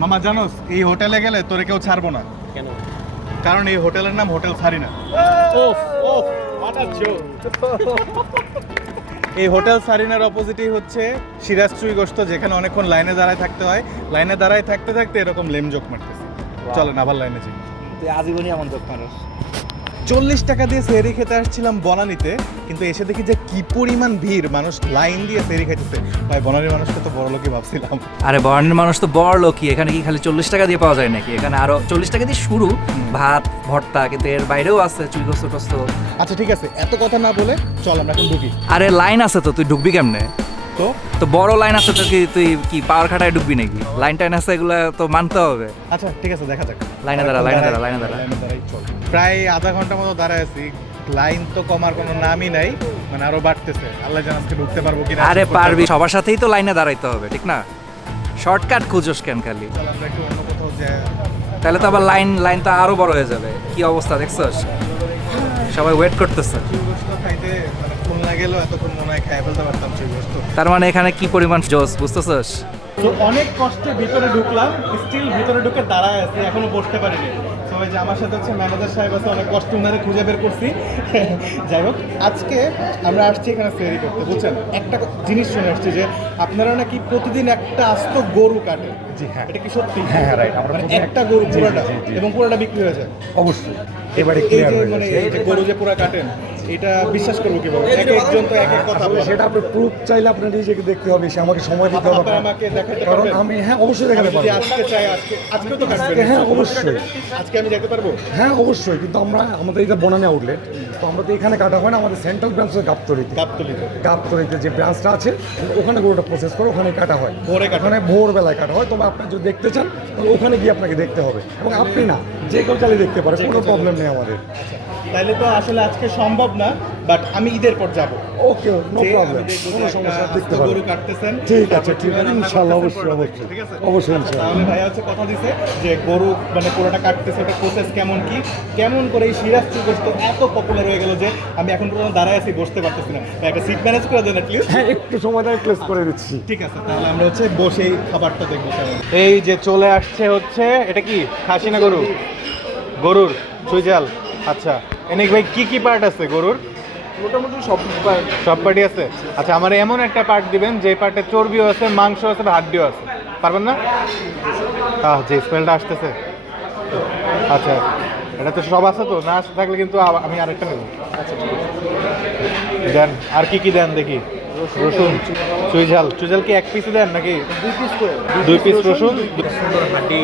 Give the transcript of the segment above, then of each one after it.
মামা জানোস এই হোটেলে গেলে তোরে কেউ ছাড়বো না। কেন? কারণ এই হোটেলের নাম hotel Sarina. Of of what a joke. এই হোটেল সারিনার অপোজিটই হচ্ছে সিরাজ ChuiGosto, যেখানে অনেকক্ষণ লাইনে দাঁড়ায় থাকতে হয়। লাইনে দাঁড়ায় থাকতে থাকতে এরকম লেম জোক মারতেছে। চলেন আবার লাইনে যাই। তুই আজীবনই এমন জোক মারিস। 40 টাকা দিয়ে সেহরি খেতে আসছিলাম বনানীতে, কিন্তু এসে দেখি যে কি পরিমাণ ভিড়, মানুষ লাইন দিয়ে সেহরি খাইতেছে। ভাই বনানীর মানুষকে তো বড় লোকই ভাবছিলাম। আরে বর্ণের মানুষ তো বড় লোকই, এখানে কি খালি 40 টাকা দিয়ে পাওয়া যায় নাকি? এখানে আরো 40 টাকা দিয়ে শুরু ভাত ভর্তা, কিন্তু এর বাইরেও আছে ChuiGosto টোস্ত। আচ্ছা ঠিক আছে, এত কথা না বলে চল আমরা এখন ঢুকি। আরে লাইন আছে তো, তুই ঢুকবি কেমনে? তো বড় লাইন আছে তো, কি তুই কি পাওয়ার খাটায় ঢুকবি নাকি? লাইন টাইন আছে, এগুলো তো মানতে হবে। আচ্ছা ঠিক আছে, দেখা যাক। লাইনে দাঁড়া, লাইনে দাঁড়া, লাইনে দাঁড়া। লাইনে দাঁড়াই চল। প্রায় আধা ঘন্টা মতো দাঁড়ায় আছি, লাইন তো কমার কোনো নামই নাই, মানে আরো বাড়তেছে। আল্লাহ জানে আজকে ঢুকতে পারবো কিনা। আরে পারবি, সবার সাথেই তো লাইনে দাঁড়াইতে হবে, ঠিক না? শর্টকাট খুঁজোস কেন খালি? চল আমরা একটু অন্য কোথাও যাই। তাহলে তো আবার লাইন তো আরো বড় হয়ে যাবে। কি অবস্থা দেখছস? সবাই ওয়েট করতেছে। ChuiGosto খাইতে মানে খুলনা গেলেও এতক্ষণ মনে হয় খাই ফেলতে পারতাম ChuiGosto। তার মানে এখানে কি পরিমাণ জোস, বুঝতেছস? তো অনেক কষ্টে ভিতরে ঢুকলাম, স্টিল ভিতরে ঢুকে দাঁড়ায় আছি, এখনো বসতে পারিনি। সবাই যে আমার সাথে হচ্ছে ম্যানেজার সাহেব আছে, অনেক কষ্ট ধরে খুঁজে বের করছি। যাই হোক, আজকে আমরা আসছি এখানে সেরি করতে, বুঝছেন? একটা জিনিস শুনে আসছি যে আপনারা নাকি প্রতিদিন একটা আস্ত গরু কাটেন। জি হ্যাঁ, এটা কি সত্যি? হ্যাঁ রাইট। আমরা মানে একটা গরু পুরোটা, এবং পুরোটা বিক্রি হয়ে যায়? অবশ্যই এবারে এই ক্লিয়ার যে হয়ে মানে গেছে। এই যে গরু যে পুরো কাটেন, এটা বিশ্বাস করবো কিভাবে? এক একজন তো এক এক কথা আসলে বলে। সেটা আপনি প্রুফ চাইলে আপনার নিজেকে দেখতে হবে, সে আমাকে সময় দিতে হবে। আপনারা আমাকে দেখাতে কারণ পারবেন? আমি হ্যাঁ অবশ্যই দেখাতে আমি যদি পারবো। আজকে চাই, আজকেও তো কাটবেন? হ্যাঁ অবশ্যই, আজকে আমি যেতে পারবো? হ্যাঁ অবশ্যই। কিন্তু আমাদের এটা বনানী আউটলেট, তো আমরা তো এখানে কাটা হয় না, আমাদের সেন্ট্রাল ব্রাঞ্চ হচ্ছে গাবতলীতে যে ব্রাঞ্চটা আছে ওখানে গরুটা প্রসেস করে ওখানে কাটা হয়। ভোরে কাটা? ওখানে ভোরবেলায় কাটা হয়। তবে আপনি যদি দেখতে চান তাহলে ওখানে গিয়ে আপনাকে দেখতে হবে, এবং আপনি না যে কেউ চালিয়ে দেখতে পারে, কোনো প্রবলেম নেই আমাদের। তাহলে তো আসলে আজকে সম্ভব না, বাট আমি ঈদের পর যাবো। ওকে, নো প্রবলেম, কোনো সমস্যা না, দেখতে গরু পারেন। কাটতেছেন, ঠিক আছে, ঠিক আছে, ইনশাআল্লাহ, অবশ্যই ঠিক অবশ্যই আছে? অবশ্যই ইনশাআল্লাহ। তাহলে ভাইয়া হচ্ছে কথা দিছে যে গরু মানে পুরোটা কাটতেছে, ওটা প্রসেস কেমন কি, কেমন করে এই সিরাজ ChuiGosto এত পপুলার হয়ে গেল যে আমি এখন পর্যন্ত দাঁড়ায় আছি, বসতে পারতেছি না। একটা সিট ম্যানেজ করে দেন অ্যাটলিস্ট। হ্যাঁ, একটু সময়টা প্লেস করে দিচ্ছি। ঠিক আছে, তাহলে আমরা হচ্ছে বসেই খাবারটা দেখবো কেমন। এই যে চলে আসছে হচ্ছে, এটা কি খাসি না গরু? গরুর চুইঝাল। আচ্ছা এনে ভাই কি কি পার্ট আছে গরুর? মোটামুটি সব পার্টি আছে। আচ্ছা আমার এমন একটা পার্ট দিবেন যে পার্টে চর্বিও আছে, মাংস আছে, হাড্ডিও আছে, পারবেন না? যে স্মেলটা আসতেছে। আচ্ছা এটা তো সব আছে তো, না থাকলে কিন্তু আমি আরেকটা নেব। আচ্ছা দেন, আর কি কি দেন দেখি? রসুন, চুইঝাল কি এক পিস দেন নাকি? 2 পিস করে। 2 পিস রসুন। সুন্দর হাড্ডি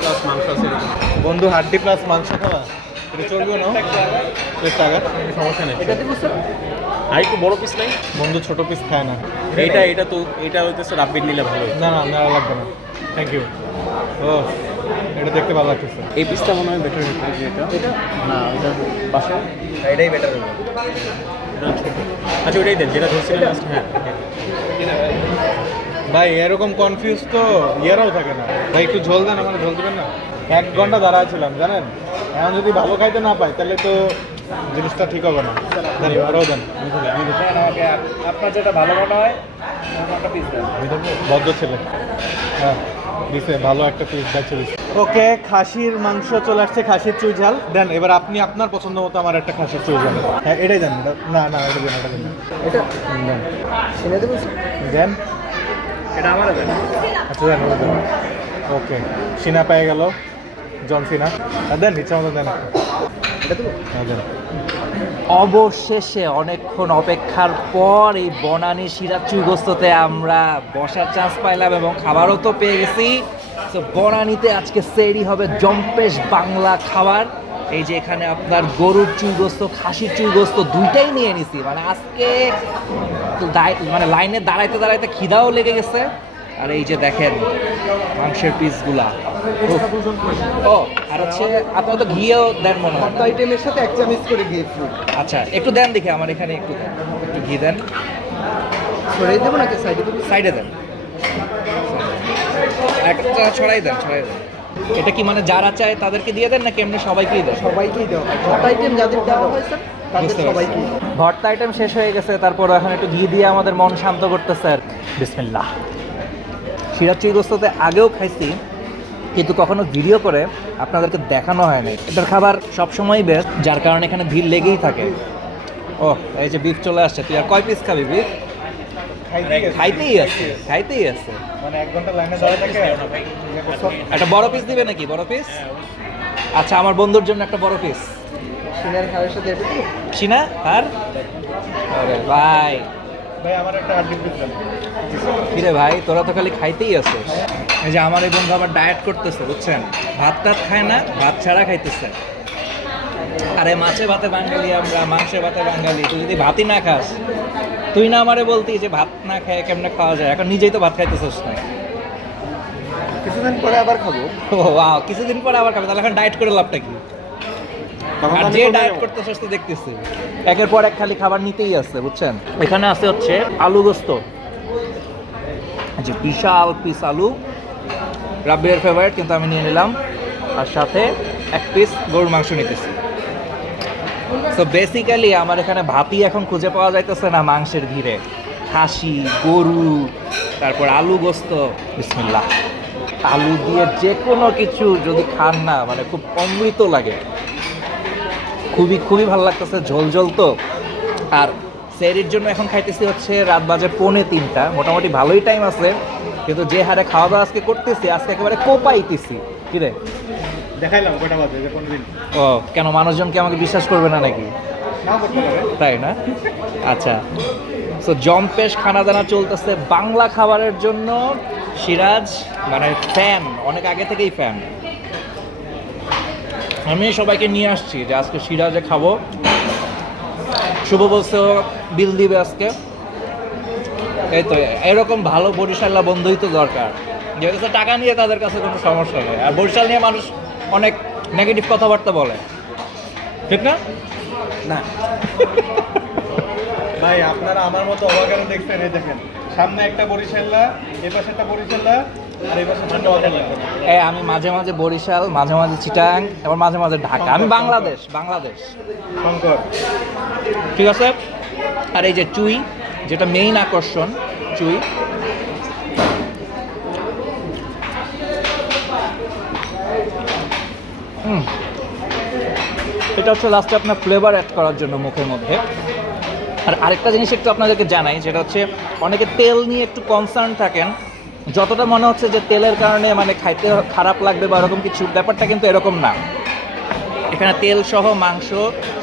প্লাস মাংস আছে। বন্ধু হাড্ডি প্লাস মাংস খাওয়া, এটা চর্বিও নাও, প্লেট টাকা, সমস্যা নেই। এটা দিব স্যার। আর একটু বড় পিস নাই? বন্ধু ছোট পিস খায় না। এটা হইতেছে রাব্বির নিলে ভালো। না না না লাগবে না, থ্যাংক ইউ। ও এটা দেখতে ভালো লাগতেছে। এই পিসটা মনে হয় বেটার হতো। এটা না, এটা বাসায় এটাই বেটার হবে। এটা ছোট। আচ্ছা ওইটাই দেন যেটা ধরছিলেন লাস্ট। হ্যাঁ ভাই এরকম কনফিউজ তো ইয়ারাও থাকে না ভাই, একটু ঝোল দেন। আমার ঝোল দেবেন না? 1 ঘন্টা দাঁড়ায় ছিলাম জানেন, এখন যদি ভালো খাইতে না পাই তাহলে তো জিনিসটা ঠিক হবে না। দেন আরও দেন। আপনার যেটা ভালো মনে হয় একটা পিস দেন। ভদ্র ছেলে, হ্যাঁ দিছে ভালো একটা পিস বাইছে দিছে। ওকে, খাসির মাংস চলে আসছে, খাসির চুইঝাল দেন। এবার আপনি আপনার পছন্দ মতো আমার একটা খাসির চুইঝাল। হ্যাঁ এটাই দেন। না না এটা দেন, এটা দেন, এটা দেন শুনে দেবো দেন। এটা আমার দেন। আচ্ছা দেন, ওটা দেন। ওকে, সিনা পেয়ে গেল, জন সিনা। দেন ইচ্ছা মতো দেন। এটা দেবো। হ্যাঁ দেন। অবশেষে অনেকক্ষণ অপেক্ষার পর এই বনানী সিরাজ ChuiGostoতে আমরা বসার চান্স পাইলাম এবং খাবারও তো পেয়ে গেছি। তো বনানীতে আজকে সেরি হবে জম্পেশ বাংলা খাবার। এই যে এখানে আপনার গরুর ChuiGosto, খাসির ChuiGosto দুইটাই নিয়ে নিছি। মানে আজকে মানে লাইনে দাঁড়াইতে দাঁড়াইতে খিদাও লেগে গেছে। আর এই যে দেখেন মাংসের পিসগুলা। ও আর হচ্ছে আপনারা তো ঘিও দেন মনে হয়। আইটেমের সাথে 1 চামচ করে ঘি ফ্রি। আচ্ছা একটু দেন দেখি, আমার এখানে একটু দেন, একটু ঘি দেন। সরাই দেবো নাকি সাইডে দেবো? সাইডে দেন, একটা ছড়াই দেন, ছড়াই দেন। এটা কি মানে যারা চায় তাদেরকে দিয়ে দেন নাকি এমনি সবাইকেই দেন? সবাইকেই দেওয়া হয়। ভর্তা আইটেম যাদের দেওয়া হয় স্যার তাদের বুঝতে পারছি। সবাইকেই। ভর্তা আইটেম শেষ হয়ে গেছে, তারপর এখন একটু ঘি দিয়ে আমাদের মন শান্ত করতেছে। আর বিসমিল্লাহ। সিরাজ ChuiGostoতে আগেও খাইছি, কিন্তু কখনো ভিডিও করে আপনাদেরকে দেখানো হয় না। এটার খাবার সবসময়ই বেস্ট, যার কারণে এখানে ভিড় লেগেই থাকে। ও এই যে বিফ চলে আসছে, তুই আর কয় পিস খাবি বিফ? খাইতেই আছে। মানে 1 ঘন্টা লাইনে দাঁড়িয়ে থাকে। একটা বড় পিস দিবে নাকি? বড় পিস? আচ্ছা, আমার বন্ধুর জন্য একটা বড় পিস। সিনার খাওয়ার সাথে সিনা আর আরে ভাই, ভাই আমার একটা হাড্ডি পিস দেন। কিরে ভাই, তোরা তো খালি খাইতেই আছো। এই যে আমার এই বন্ধু আবার ডায়েট করতেছে, বুঝছেন? ভাত টাত খায় না, ভাত ছাড়া খাইতেছে। আরে মাছে ভাতে বাঙালি আমরা, মাংসে ভাতে বাঙালি। তুই যদি ভাতই না খাস, তুই না আমারে বলতি যে ভাত না খায় কেমনে খাওয়া যায়, এখন নিজেই তো ভাত খাইতেছিস না। কিছুদিন পরে আবার খাবো। ও ওয়াও, কিছুদিন পরে আবার খাবে, তাহলে এখন ডায়েট করে লাভটা কি? আর যে ডায়েট করতেছিস তো দেখতেছি একের পর এক খালি খাবার নিতেই আছে, বুঝছেন? এখানে আছে হচ্ছে আলু গোস্ত, যে বিশাল পিস আলু, রাব্বির ফেভারিট, কিন্তু আমি নিয়ে নিলাম। আর সাথে 1 পিস গরুর মাংস নিতেছি। তো বেসিক্যালি আমার এখানে ভাতই এখন খুঁজে পাওয়া যাইতেছে না মাংসের ভিড়ে। খাসি, গরু, তারপর আলু গোস্ত, বিসমিল্লাহ। আলু দিয়ে যে কোনো কিছু যদি খান না, মানে খুব অমৃত লাগে। খুবই খুবই ভালো লাগতেছে, ঝোল ঝোল তো। আর সেরির জন্য এখন খাইতেছি হচ্ছে রাত বাজে 2:45, মোটামুটি ভালোই টাইম আছে। কিন্তু যে হারে খাওয়া দাওয়া আজকে করতেছি, আজকে একেবারে কোপাইতেছি। কি রে? দেখাইলাম কয়টা বাজে যে 15 দিন। ও কেন, মানুষজন কি আমাকে বিশ্বাস করবে না নাকি? নাও করতে পারে। তাই না? আচ্ছা, সো জম্পেশ খানা দানা চলতেছে বাংলা খাবারের জন্য। সিরাজ মানে ফ্যান, অনেক আগে থেকেই ফ্যান। আমি সবাইকে নিয়ে আসছি যে আজকে সিরাজে খাবো। শুভ বলছে বিল দিবে আজকে। এই তো এরকম ভালো বরিশাল্লা বন্ধুই তো দরকার, যে কাছে টাকা নিয়ে তাদের কাছে কোনো সমস্যা নেই। আর বরিশাল নিয়ে মানুষ অনেক নেগেটিভ কথাবার্তা বলে, ঠিক না? না ভাই আপনারা আমার মতো অবাকারে দেখছেন, এই দেখেন সামনে একটা বরিশাল্লা, এই পাশে একটা বরিশাল্লা, আর এই পাশে একটা অবাকাল্লা। আমি মাঝে মাঝে বরিশাল, মাঝে মাঝে চিটাং, আবার মাঝে মাঝে ঢাকা। আমি বাংলাদেশ শঙ্কর। ঠিক আছে। আর এই যে চুই, যেটা মেইন আকর্ষণ, চুই। এটা হচ্ছে লাস্টে আপনার ফ্লেভার অ্যাড করার জন্য মুখের মধ্যে। আর আরেকটা জিনিস একটু আপনাদেরকে জানাই, যেটা হচ্ছে অনেকে তেল নিয়ে একটু কনসার্ন থাকেন। যতটা মনে হচ্ছে যে তেলের কারণে মানে খাইতে খারাপ লাগবে বা এরকম কিছু, ব্যাপারটা কিন্তু এরকম না। এখানে তেল সহ মাংস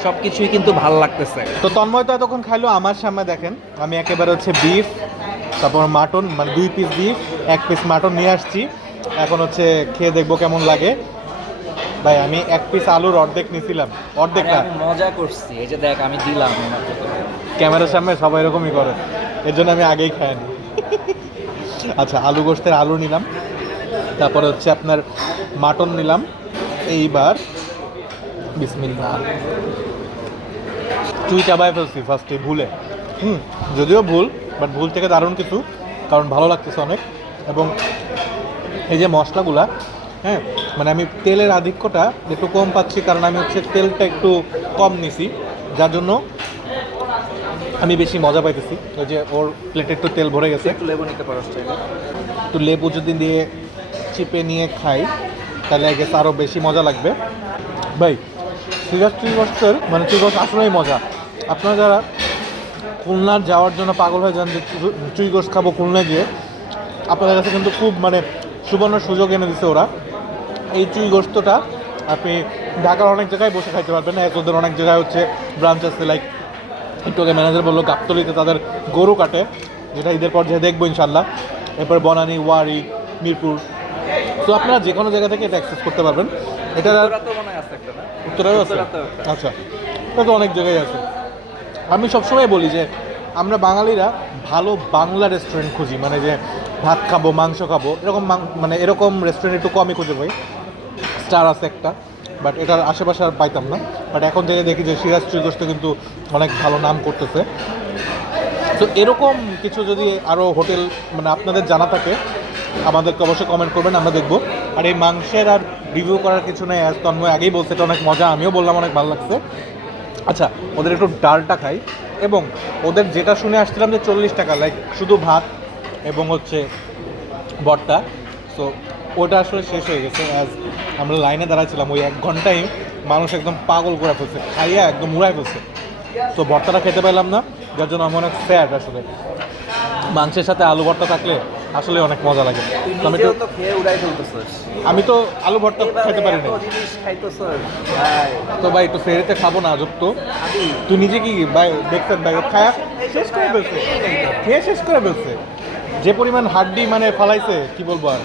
সব কিছুই কিন্তু ভাল লাগতেছে। তো তন্ময় তো এতক্ষণ খাইলো আমার সামনে, দেখেন আমি একেবারে হচ্ছে বিফ, তারপর মাটন, মানে 2 পিস বিফ, 1 পিস মাটন নিয়ে আসছি। এখন হচ্ছে খেয়ে দেখবো কেমন লাগে। ভাই আমি 1 পিস আলুর অর্ধেক নিয়েছিলাম, অর্ধেকটা। আমি মজা করছি, এই যে দেখ আমি দিলাম। ক্যামেরার সামনে সবাই এরকমই করে, এর জন্য আমি আগেই খাই নি। আচ্ছা, আলু গোস্তের আলু নিলাম, তারপরে হচ্ছে আপনার মাটন নিলাম। এইবার বিসমিল্লাহ, চুই চাবাই ফেলছি ফার্স্টে ভুলে। যদিও ভুল, বাট ভুল থেকে দারুণ কিছু, কারণ ভালো লাগতেছে অনেক। এবং এই যে মশলাগুলা, হ্যাঁ মানে আমি তেলের আধিক্যটা একটু কম পাচ্ছি, কারণ আমি হচ্ছে তেলটা একটু কম নিছি, যার জন্য আমি বেশি মজা পাইতেছি। ওই যে ওর প্লেটে একটু তেল ভরে গেছে, একটু লেবু নিতে পারো, একটু লেবু যদি দিয়ে চিপে নিয়ে খাই তাহলে আই গেস আরও বেশি মজা লাগবে। ভাই সিরাজ চুইগোস্টের মানে চুইগোস্ট আসলেই মজা। আপনারা যারা খুলনার যাওয়ার জন্য পাগল হয়ে যান যে চুইগোস্ট খাবো খুলনায় গিয়ে, আপনাদের কাছে কিন্তু খুব মানে সুবর্ণ সুযোগ এনে দিচ্ছে ওরা। এই চুইগোস্তটা আপনি ঢাকার অনেক জায়গায় বসে খাইতে পারবেন না, ওদের অনেক জায়গায় হচ্ছে ব্রাঞ্চ আছে। লাইক একটু আগে ম্যানেজার বললো গাবতলীতে তাদের গরু কাটে, যেটা ঈদের পর্যায়ে দেখবো ইনশাল্লাহ। এরপর বনানী, ওয়ারি, মিরপুর। তো আপনারা যে কোনো জায়গা থেকে এটা অ্যাক্সেস করতে পারবেন। এটা উত্তরাও আছে, আচ্ছা, এটা তো অনেক জায়গায় আছে। আমি সবসময় বলি যে আমরা বাঙালিরা ভালো বাংলা রেস্টুরেন্ট খুঁজি, মানে যে ভাত খাবো, মাংস খাবো, এরকম মানে এরকম রেস্টুরেন্ট একটু কমই খুঁজে পাই। স্টার আছে একটা, বাট এটার আশেপাশে আর পাইতাম না। বাট এখন থেকে দেখি যে সিরাজ চুইগোস্ট কিন্তু অনেক ভালো নাম করতেছে। তো এরকম কিছু যদি আরও হোটেল মানে আপনাদের জানা থাকে, আমাদেরকে অবশ্যই কমেন্ট করবেন, আমরা দেখবো। আর এই মাংসের আর রিভিউ করার কিছু নেই, আজ তন্ময় আগেই বলছে এটা অনেক মজা, আমিও বললাম অনেক ভালো লাগছে। আচ্ছা, ওদের একটু ডালটা খাই। এবং ওদের যেটা শুনে আসছিলাম যে 40 টাকা, লাইক শুধু ভাত এবং হচ্ছে ভর্তা। সো ওটা আসলে শেষ হয়ে গেছে। আজ আমরা লাইনে দাঁড়াইছিলাম, ওই 1 ঘন্টায় মানুষ একদম পাগল করে ফেলছে, খাইয়া একদম উড়াই ফেলছে। তো ভর্তাটা খেতে পেলাম না, যার জন্য আমি অনেক স্যাড আসলে। মাংসের সাথে আলু ভর্তা থাকলে আসলে অনেক মজা লাগে। তো আমি তো খেয়ে উড়াই ফেলতেছিস। আমি তো আলু ভর্তা খেতে পারি না। জিনিস খাইতেছিস ভাই। তো ভাই একটু ফেরিতে খাবো না আজব তো। তুই নিজে কি ভাই দেখতেন ভাই, খায়া শেষ করে ফেলছে, খেয়ে শেষ করে ফেলছে। যে পরিমাণ হাড্ডি মানে ফালাইছে কি বলবো আর।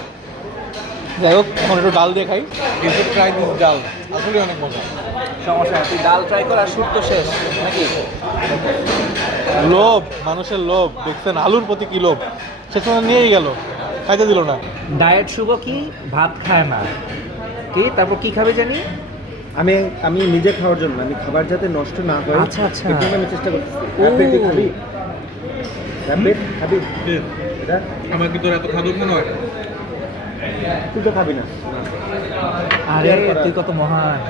যাই হোক, এখন একটু ডাল দিয়ে খাই। ইউ ট্রাই দিস ডাল, আসলে অনেক মজা। সমস্যা নেই, তুই ডাল ট্রাই কর আর শুট তো শেষ নাকি? লোভ, মানুষের লোভ দেখছেন, আলুর প্রতি কি লোভ, সে সময় নিয়েই গেল, খাইতে দিল না। ডায়েট শুভ কি ভাত খায় না, কি তারপর কি খাবে জানি? আমি আমি নিজে খাওয়ার জন্য, আমি খাবার যাতে নষ্ট না হয় আচ্ছা, আচ্ছা। এর জন্য আমি চেষ্টা করতেছি। ও। রাব্বিট খাবি? রাব্বিট খাবি? এটা আমার কি তোর এত খাদক মনে হয়? তুই তো খাবি না। আরে তুই কত মহান।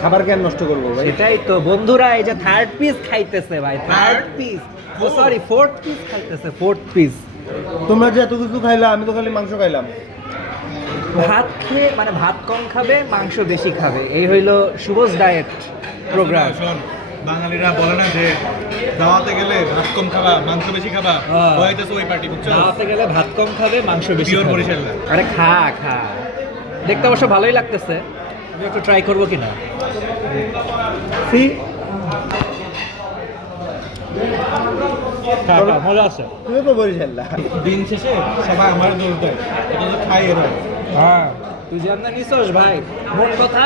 খাবার কেন নষ্ট করবো ভাই? সেটাই তো বন্ধুরা, এই যে থার্ড পিস খাইতেছে ভাই, থার্ড পিস, ও সরি ফোর্থ পিস খাইতেছে, ফোর্থ পিস। তোমরা যে এত কিছু খাইলা, আমি তো খালি মাংস খাইলাম। ভাত খেয়ে মানে ভাত কম খাবে, মাংস বেশি খাবে, এই হইলো শুভস ডায়েট প্রোগ্রাম। শোন, বাঙালিরা বলে না যে দাওয়াতে গেলে ভাত কম খাবা মাংস বেশি খাবা, হ্যাঁ। হইতেছে ওই পার্টি, বুঝছো? খাওয়াতে গেলে ভাত কম খাবে, মাংস বেশি Pure খাবে। বরিশাল না। আরে খা খা, দেখতে অবশ্য ভালোই লাগতেছে, আমি একটু ট্রাই করবো কিনা। মজা আছে। তুই তো বরিশাল না। দিন শেষে সবাই আমার দোষ দেয়, এটা তো খাই এরা। হ্যাঁ, তুই জান না নিছোস ভাই, মোট কথা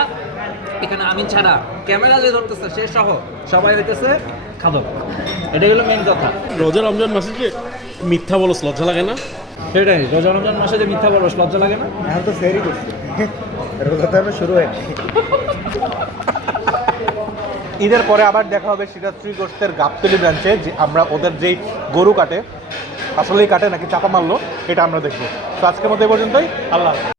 এখানে আমিন ছাড়া ক্যামেরা যে ধরতেছে সে সহ সবাই হইতেছে খাদক, এটাই হলো মেন কথা। রোজা রমজান মাসে যে মিথ্যা বলস লজ্জা লাগে না? সেটাই, রোজা রমজান মাসে যে মিথ্যা বলস লজ্জা লাগে না? এখন তো সেরি করছি, রোজা তো এখন শুরু হয়নি। ঈদের পরে আবার দেখা হবে সিরাজ ChuiGostoর গাবতলী ব্রাঞ্চে, যে আমরা ওদের যেই গরু কাটে, আসলেই কাটে নাকি চাপা মারলো, এটা আমরা দেখবো। তো আজকের মতো এই পর্যন্তই, আল্লাহ হাফেজ।